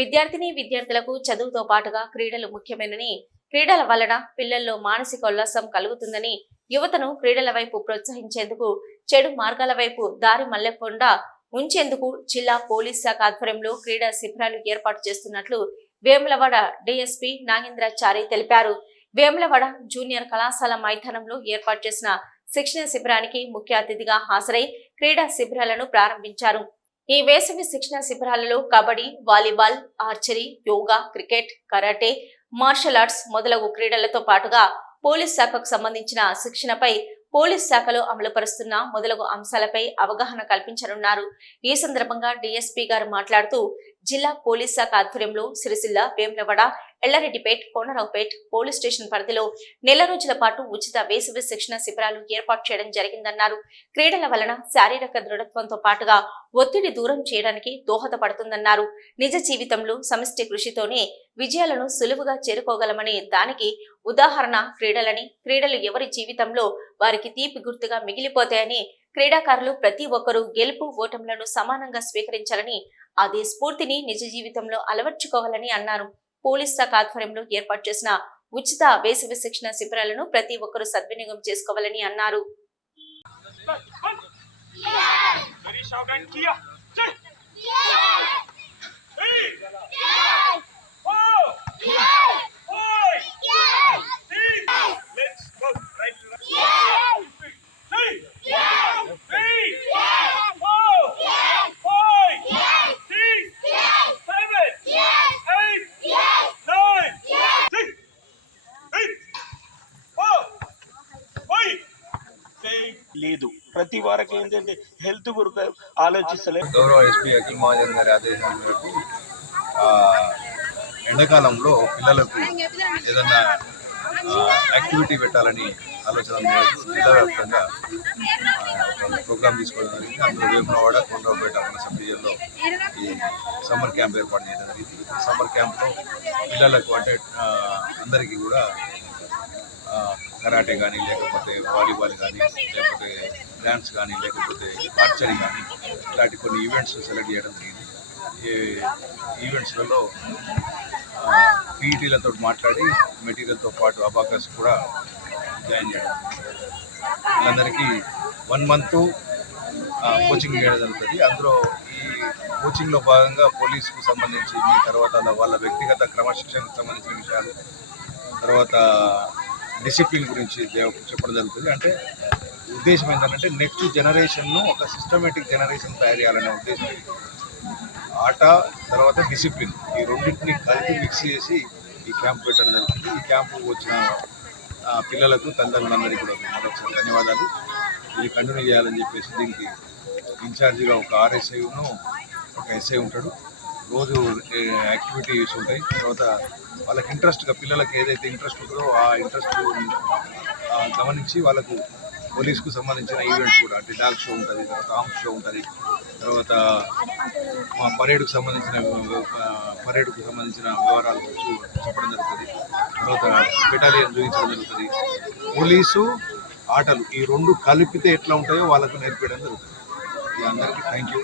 విద్యార్థిని విద్యార్థులకు చదువుతో పాటుగా క్రీడలు ముఖ్యమేనని క్రీడల వలన పిల్లల్లో మానసిక ఉల్లాసం కలుగుతుందని యువతను క్రీడల వైపు ప్రోత్సహించేందుకు చెడు మార్గాల వైపు దారి మళ్ళకుండా ఉంచేందుకు జిల్లా పోలీస్ శాఖ ఆధ్వర్యంలో క్రీడా శిబిరాలు ఏర్పాటు చేస్తున్నట్లు వేములవాడ డిఎస్పీ నాగేంద్రాచారి తెలిపారు. వేములవాడ జూనియర్ కళాశాల మైదానంలో ఏర్పాటు చేసిన శిక్షణ శిబిరానికి ముఖ్య అతిథిగా హాజరై క్రీడా శిబిరాలను ప్రారంభించారు. ఈ వేసవి శిక్షణ శిబిరాలలో kabaddi volleyball archery yoga cricket karate martial arts మొదలగు క్రీడలతో పాటుగా పోలీస్ శాఖకు సంబంధించిన శిక్షణపై పోలీస్ శాఖలో అమలుపరుస్తున్న మొదలగు అంశాలపై అవగాహన కల్పించనున్నారు. ఈ సందర్భంగా డీఎస్పీ గారు మాట్లాడుతూ జిల్లా పోలీస్ శాఖ ఆధ్వర్యంలో సిరిసిల్ల వేములవాడ ఎల్లారెడ్డిపేట్ కోనరావుపేట్ పోలీస్ స్టేషన్ పరిధిలో నెల రోజుల పాటు ఉచిత వేసవి శిక్షణ శిబిరాలు ఏర్పాటు చేయడం జరిగిందన్నారు. క్రీడల వలన శారీరక దృఢత్వంతో పాటుగా ఒత్తిడి దూరం చేయడానికి దోహదపడుతుందన్నారు. నిజ జీవితంలో సమిష్టి కృషితోనే విజయాలను సులువుగా చేరుకోగలమనే దానికి ఉదాహరణ క్రీడలని క్రీడలు ఎవరి జీవితంలో వారికి తీపి గుర్తుగా మిగిలిపోతాయని క్రీడాకారులు ప్రతి ఒక్కరూ గెలుపు ఓటములను సమానంగా స్వీకరించాలని అదే స్ఫూర్తిని నిజ జీవితంలో అలవర్చుకోవాలని అన్నారు. పోలీస్ శాఖ ఆధ్వర్యంలో ఏర్పాటు చేసిన ఉచిత వేసవి శిక్షణ శిబిరాలను ప్రతి ఒక్కరూ సద్వినియోగం చేసుకోవాలని అన్నారు Yeah! లేదు. ప్రతి వారికి ఏంటంటే హెల్త్ గురించి ఆలోచిస్తలేదు గౌరవ ఎస్పీ అఖిల్ మహాజన్ గారి ఆదేశాల మేరకు ఎండాకాలంలో పిల్లలకు ఏదన్నా యాక్టివిటీ పెట్టాలని ఆలోచన మేరకు జిల్లా వ్యాప్తంగా ప్రోగ్రామ్ తీసుకోవడం జరిగింది అందులో వేములవాడ కొండపేట మన సబ్ డివిజన్లో ఈ సమ్మర్ క్యాంప్ ఏర్పాటు చేయడం జరిగింది. సమ్మర్ క్యాంప్లో పిల్లలకు అంటే అందరికీ కూడా కరాటే కానీ లేకపోతే వాలీబాల్ కానీ లేకపోతే డ్యాన్స్ కానీ లేకపోతే ఆర్చరీ కానీ ఇలాంటి కొన్ని ఈవెంట్స్ సెలెక్ట్ చేయడం జరిగింది. ఈ ఈవెంట్స్లలో పీఈటీలతో మాట్లాడి మెటీరియల్తో పాటు అబాకస్ కూడా జాయిన్ చేయడం. వీళ్ళందరికీ వన్ మంత్ కోచింగ్ చేయడం జరుగుతుంది. అందులో ఈ కోచింగ్లో భాగంగా పోలీసుకు సంబంధించి తర్వాత వాళ్ళ వ్యక్తిగత క్రమశిక్షణకు సంబంధించిన విషయాలు తర్వాత డిసిప్లిన్ గురించి చెప్పడం జరుగుతుంది. అంటే ఉద్దేశం ఏంటంటే నెక్స్ట్ జనరేషన్ను ఒక సిస్టమేటిక్ జనరేషన్ తయారు చేయాలనే ఉద్దేశం. ఆట తర్వాత డిసిప్లిన్ ఈ రెండింటిని కలిపి మిక్స్ చేసి ఈ క్యాంప్ పెట్టడం జరుగుతుంది. ఈ క్యాంపు వచ్చిన పిల్లలకు తల్లిదండ్రులందరికీ కూడా మరొకసారి ధన్యవాదాలు. ఇది కంటిన్యూ చేయాలని చెప్పేసి దీనికి ఇన్ఛార్జిగా ఒక ఆర్ఎస్ఐను ఒక ఎస్ఐ ఉంటాడు. రోజు యాక్టివిటీస్ ఉంటాయి. తర్వాత వాళ్ళకి ఇంట్రెస్ట్గా పిల్లలకి ఏదైతే ఇంట్రెస్ట్ ఉంటుందో ఆ ఇంట్రెస్ట్ గమనించి వాళ్ళకు పోలీస్కు సంబంధించిన ఈవెంట్స్ కూడా అంటే డాగ్ షో ఉంటుంది తర్వాత ఆమ్ షో ఉంటుంది తర్వాత మా పరేడ్కు సంబంధించిన పరేడ్కు సంబంధించిన వివరాలు చెప్పడం జరుగుతుంది. తర్వాత బెటాలియన్ చూపించడం జరుగుతుంది. పోలీసు ఆటలు ఈ రెండు కలిపితే ఎట్లా ఉంటాయో వాళ్ళకు నేర్పించడం జరుగుతుంది. అందరికీ థ్యాంక్ యూ